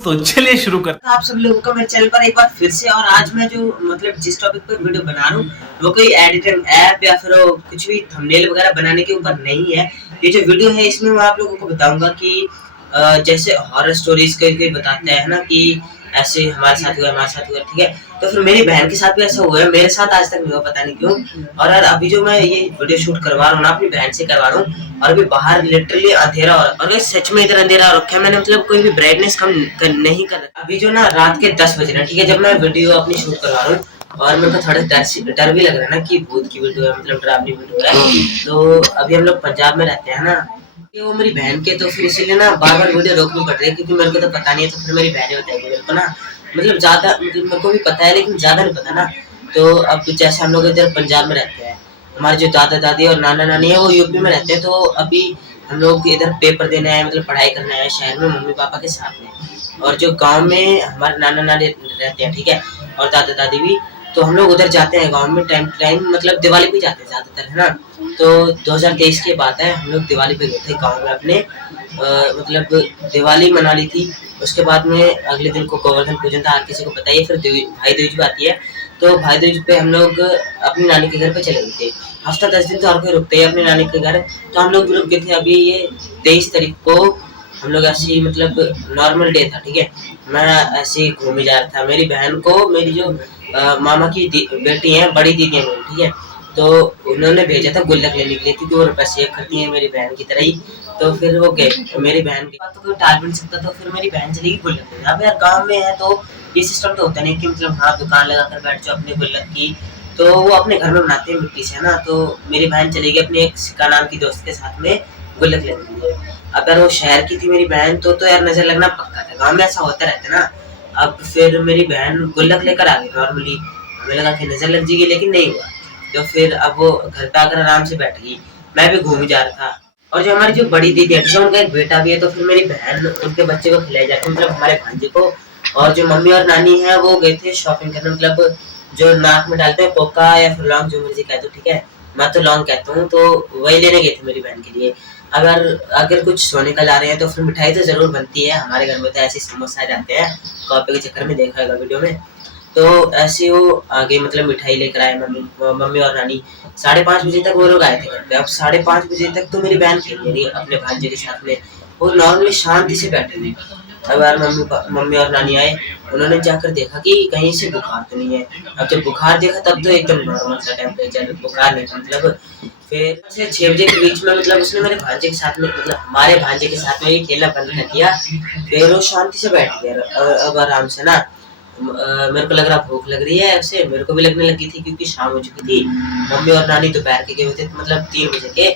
तो चलिए शुरू कर। आप सब लोगों का मेरे चैनल पर एक बार फिर से। और आज मैं जो मतलब जिस टॉपिक पर वीडियो बना रहा हूँ वो कोई एडिटिंग ऐप या फिर कुछ भी थंबनेल वगैरह बनाने के ऊपर नहीं है। ये जो वीडियो है इसमें मैं आप लोगों को बताऊंगा कि जैसे हॉरर स्टोरीज कई बताते हैं ना कि ऐसे हमारे साथ हुआ ठीक है। तो फिर मेरी बहन के साथ भी ऐसा हुआ है, मेरे साथ आज तक नहीं हुआ, पता नहीं क्यों। और यार अभी जो मैं ये वीडियो शूट करवा रहा हूँ ना अपनी बहन से करवा रहा हूँ, और अभी बाहर लिटरली अंधेरा हो रहा है। और सच में इधर अंधेरा रखा है मैंने, मतलब कोई भी ब्राइटनेस कम नहीं कर रहा। अभी जो ना रात के 10 बज रहे हैं, ठीक है, जब मैं वीडियो अपनी शूट करवा रहा हूँ। और मेरे को थोड़ा डर भी लग रहा है ना कि भूत की वीडियो है, मतलब डरावनी वीडियो है। तो अभी हम लोग पंजाब में रहते हैं ना, कि वो मेरी बहन के, तो फिर इसीलिए ना बार बार वीडियो रोकनी पड़ रही है, क्योंकि मेरे को तो पता नहीं है। तो फिर मेरी बहन बताएगी मेरे को ना, मतलब ज्यादा, मतलब मेरे को भी पता है लेकिन ज्यादा नहीं पता ना। तो अब जैसे हम लोग इधर पंजाब में रहते हैं, हमारे जो दादा दादी और नाना नानी है वो यूपी में रहते हैं। तो अभी हम लोग इधर पेपर देने आए, मतलब पढ़ाई करने आए शहर में मम्मी पापा के साथ में। और जो गांव में हमारे नाना नानी रहते हैं, ठीक है, और दादा दादी भी। तो हम लोग उधर जाते हैं गांव में टाइम टू टाइम, मतलब दिवाली पे जाते हैं ज्यादातर, है ना। तो 2023 की बात है, हम लोग दिवाली पे गए थे गाँव में अपने। मतलब दिवाली मना ली थी। उसके बाद में अगले दिन को गोवर्धन पूजन था, हर किसी को पता ही है। फिर भाई दूज भी आती है। तो भाई दूज पे हम लोग अपनी नानी के घर पे चले गए थे। हफ्ता 10 दिन तो हर कोई रुकते हैं अपनी नानी के घर। तो हम लोग भी रुक गए थे। अभी ये 23 तारीख को हम लोग ऐसे ही, मतलब नॉर्मल डे था, ठीक है। मैं ऐसे ही घूमे जा रहा था। मेरी बहन को मेरी जो मामा की बेटी है, बड़ी दीदी है मेरी, ठीक है। तो उन्होंने भेजा था गुल्लक लेने के लिए, क्योंकि वो रुपये सेव करती है मेरी बहन की तरह ही। तो फिर वो गए, मेरी बहन की बात तो कोई टाल भी नहीं सकता। तो फिर मेरी बहन चलेगी गुल्लक लेने। अब यार गाँव में है तो ये सिस्टम तो होता नहीं कि मतलब हाँ दुकान लगा कर बैठ जाओ अपने गुल्लक की। तो वो अपने घर में बनाते हैं मिट्टी से ना। तो मेरी बहन चलेगी अपने एक सिक्का नाम की दोस्त के साथ में गुल्लक लेने के लिए। अगर वो शहर की थी मेरी बहन तो यार नजर लगना पक्का था। गाँव में ऐसा होता रहता ना। अब फिर मेरी बहन गुल्लक लेकर आ गई नॉर्मली। हमें लगा कि नजर लग जाएगी, लेकिन नहीं हुआ। तो फिर अब वो घर पे आकर आराम से बैठ गई। मैं भी घूम जा रहा था। और जो हमारी जो बड़ी दीदी है, तो उनका एक बेटा भी है। तो फिर मेरी बहन उनके बच्चे को खिलाई जाती है, मतलब हमारे भांजे को। और जो मम्मी और नानी है वो गए थे शॉपिंग करने, मतलब जो नाक में डालते हैं कोका या फिर लौंग, जो मर्जी कहते हो, ठीक है। मैं तो लौंग कहता हूँ। तो वही लेने गए थे मेरी बहन के लिए। अगर अगर कुछ सोने का ला रहे हैं तो फिर मिठाई तो जरूर बनती है हमारे घर में। तो ऐसे समोसा जाते हैं कॉपी के चक्कर में, देखा होगा वीडियो में। तो ऐसे वो आगे, मतलब मिठाई लेकर आए मम्मी और नानी। 5:30 बजे तक वो लोग आए थे घर पे। अब 5:30 बजे तक तो मेरी बहन खेल रही अपने भांजे के साथ में। वो नॉर्मली शांति से बैठे थे। अब यार मम्मी और नानी आए। उन्होंने जाकर देखा कि कहीं से बुखार तो नहीं है। अब जब बुखार देखा तब तो एकदम नॉर्मल सा टेम्परेचर, बुखार नहीं था मतलब। फिर से 6 बजे के बीच में, मतलब उसने मेरे भांजे के साथ में, मतलब हमारे भांजे के साथ में ही खेलना बंद कर दिया। फिर वो शांति से बैठ गया अब आराम से ना। मेरे को लग रहा भूख लग रही है, ऐसे मेरे को भी लगने लगी थी क्योंकि शाम हो चुकी थी। मम्मी और नानी दोपहर के गए हुए थे, मतलब 3 बजे के।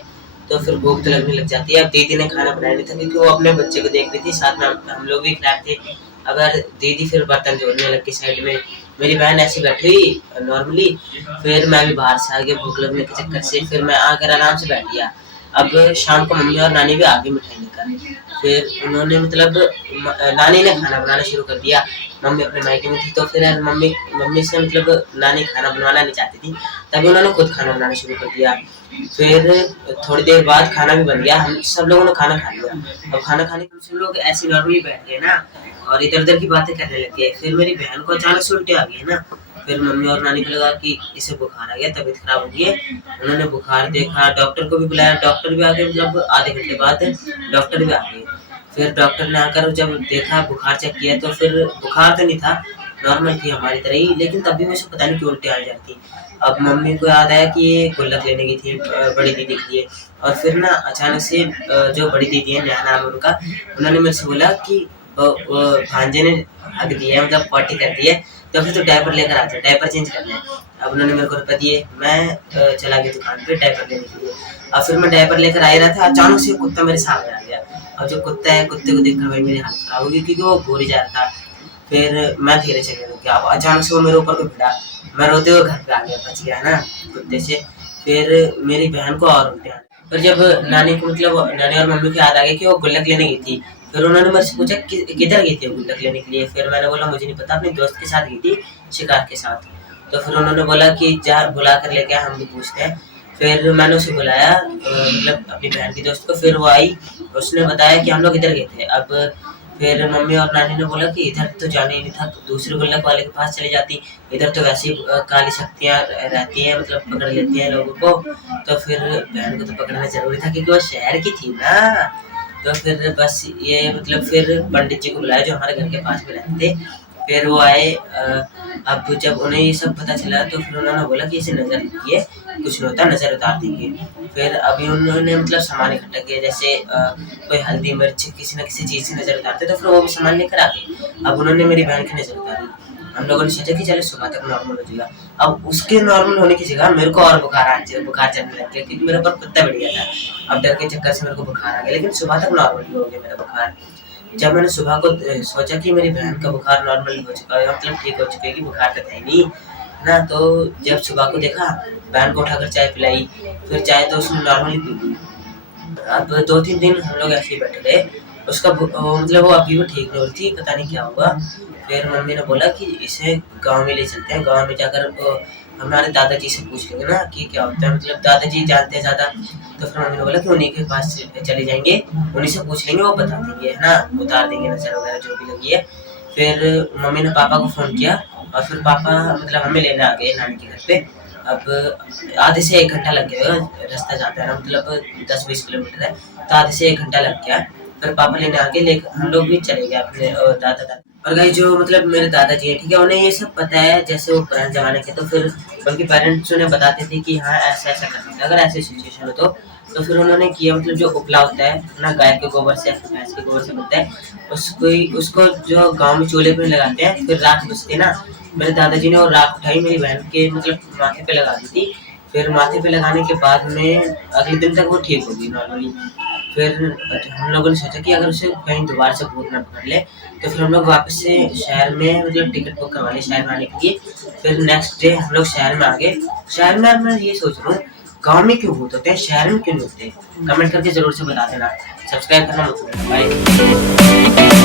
तो फिर भूख तो लगने लग जाती है। अब दीदी ने खाना बनाया नहीं था क्योंकि वो अपने बच्चे को देख रही थी, साथ में हम लोग भी खिला थे। अगर दीदी फिर बर्तन जोड़ने लग गई साइड में, मेरी बहन ऐसी बैठी हुई नॉर्मली। फिर मैं भी बाहर से आ गया भूख लगने के चक्कर से। फिर मैं आकर आराम से बैठ गया। अब शाम को मम्मी और नानी भी आ गई मिठाई लेकर। फिर उन्होंने, मतलब नानी ने खाना बनाना शुरू कर दिया। मम्मी अपने मायके में थी। तो फिर यार मम्मी से, मतलब नानी खाना बनवाना नहीं चाहती थी, तभी उन्होंने खुद खाना बनाना शुरू कर दिया। फिर थोड़ी देर बाद खाना भी बन गया, हम सब लोगों ने खाना खा लिया। अब खाना खाने के सब लोग ऐसे नॉर्मली बैठ गए ना, और इधर उधर की बातें करने लग गए। फिर मेरी बहन को अचानक से उल्टी आ गई ना। फिर मम्मी और नानी को लगा कि इसे बुखार आ गया, तबीयत खराब हो गई है। उन्होंने बुखार देखा, डॉक्टर को भी बुलाया, डॉक्टर भी आ गए, मतलब आधे घंटे बाद डॉक्टर भी आ गए। फिर डॉक्टर ने आकर जब देखा, बुखार चेक किया, तो फिर बुखार तो नहीं था, नॉर्मल थी हमारी तरह ही, लेकिन तब भी मुझे पता नहीं क्यों उल्टी आ जाती। अब मम्मी को याद आया कि ये गुल्लक लेने की थी बड़ी दीदी के लिए। और फिर ना अचानक से जो बड़ी दीदी है, नेहा नाम है उनका, उन्होंने मेरे से बोला कि भांजे ने हक दिया है, मतलब पार्टी कर दी है, तो फिर तो डायपर लेकर आ जा, डायपर चेंज करना है। अब उन्होंने मेरे को रुपये दिए, मैं चला गया दुकान पे डायपर लेने के लिए। और फिर मैं डायपर लेकर आ रहा था, अचानक से कुत्ता मेरे सामने आ गया। अब जो कुत्ता है, कुत्ते को देखकर भाई मेरी हालत खराब हो गई, क्योंकि वो भूल जा रहा था। फिर मैं धीरे चलने लग गया। अब अचानक से वो मेरे ऊपर को भिड़ा। मैं रोते हुए घर पे आ गया, बच गया ना कुत्ते से। फिर मेरी बहन को और उल्टी आ गई। फिर जब नानी को, मतलब नानी और मम्मी को याद आ गया कि वो गुल्लक लेने गई थी। फिर उन्होंने मेरे से पूछा किधर गई थी वो गुल्लक लेने के लिए। फिर मैंने बोला मुझे नहीं पता, अपने दोस्त के साथ गई थी, शिकार के साथ। तो फिर उन्होंने बोला कि जा बुला कर लेके आ, हम भी पूछते हैं। फिर मैंने उसे बुलाया, मतलब अपनी बहन की दोस्त को। फिर वो आई, उसने बताया कि हम लोग इधर गए थे। अब फिर मम्मी और नानी ने बोला कि इधर तो जाना ही नहीं था, तो दूसरे गुल्लक वाले के पास चली जाती, इधर तो वैसे ही काली शक्तियाँ रहती हैं, मतलब पकड़ लेती हैं लोगों को, तो फिर बहन को तो पकड़ना ज़रूरी था क्योंकि वो शहर की थी ना। तो फिर बस ये मतलब फिर पंडित जी को बुलाया जो हमारे घर के पास में रहते थे। फिर वो आए, अब जब उन्हें ये सब पता चला तो फिर उन्होंने बोला कि इसे नज़र लगी है, कुछ नहीं होता, नज़र उतार देंगे। फिर अभी उन्होंने मतलब सामान इकट्ठा किया, जैसे कोई हल्दी मिर्च किसी न किसी चीज़ से नज़र उतारते तो फिर वो भी सामान लेकर आ गए। अब उन्होंने मेरी बहन की नज़र उतारी। हम लोगों ने सोचा कि चलो सुबह तक नॉर्मल हो जाएगा। अब उसके नॉर्मल होने की जगह मेरे को और बुखार चढ़ने लग गया क्योंकि मेरे ऊपर कुत्ता बैठ गया था। अब डर के चक्कर से मेरे को बुखार आ गया, लेकिन सुबह तक नॉर्मल ही हो गया मेरा बुखार। जब मैंने सुबह को सोचा कि मेरी बहन का बुखार नॉर्मल हो चुका है, मतलब ठीक हो चुका है, कि बुखार तो था ही नहीं ना, तो जब सुबह को देखा, बहन को उठाकर चाय पिलाई, फिर चाय तो उसने नॉर्मल ही पी ली। अब 2-3 दिन हम लोग ऐसे ही बैठे रहे। उसका मतलब वो अभी भी ठीक नहीं हो रही थी, पता नहीं क्या हुआ। फिर मम्मी ने बोला कि इसे गाँव में ले चलते हैं, गाँव में जाकर हमारे दादाजी से पूछ लेंगे ना कि क्या होता है, मतलब दादाजी जानते हैं ज़्यादा। तो फिर मम्मी ने बोला कि उन्हीं के पास चले जाएँगे, उन्हीं से पूछ लेंगे, वो बता देंगे, है ना, उतार देंगे नज़र वगैरह जो भी लगी है। फिर मम्मी ने पापा को फ़ोन किया और फिर पापा मतलब हमें लेने आ गए नानी के घर पे। अब आधे से 1 घंटा लग गया, रास्ता जाता है ना, मतलब 10-20 किलोमीटर है, तो आधे से 1 घंटा लग गया। फिर पापा लेने आ गए, लेकर हम लोग भी चले गए अपने दादा और गाइस जो मतलब मेरे दादाजी हैं, ठीक है, उन्हें ये सब पता है, जैसे वो पुराने ज़माने के, तो फिर बल्कि पेरेंट्स उन्हें बताते थे कि हाँ ऐसा-ऐसा करना है, अगर ऐसी सिचुएशन हो तो फिर उन्होंने किया, मतलब जो उपला होता है ना, गाय के गोबर से या फिर भैंस के गोबर से बनता है, उसको जो गाँव में चूल्हे पे लगाते हैं, फिर राख बचती है ना, मेरे दादाजी ने वो राख उठाई, मेरी बहन के मतलब माथे पे लगा दी थी। फिर माथे पे लगाने के बाद में अगले दिन तक वो ठीक हो गई नॉर्मली। फिर हम लोगों ने सोचा कि अगर उसे कहीं दोबारा से भूत ना पकड़ ले, तो फिर हम लोग वापस से शहर में मतलब टिकट बुक करवा ली शहर में आने के लिए। फिर नेक्स्ट डे हम लोग शहर में आ गए। शहर में अब मैं ये सोच रहा हूँ, गाँव में क्यों भूत होते हैं, शहर में क्यों नहीं होते? कमेंट करके ज़रूर से बता देना। सब्सक्राइब करना मत भूलना। बाय।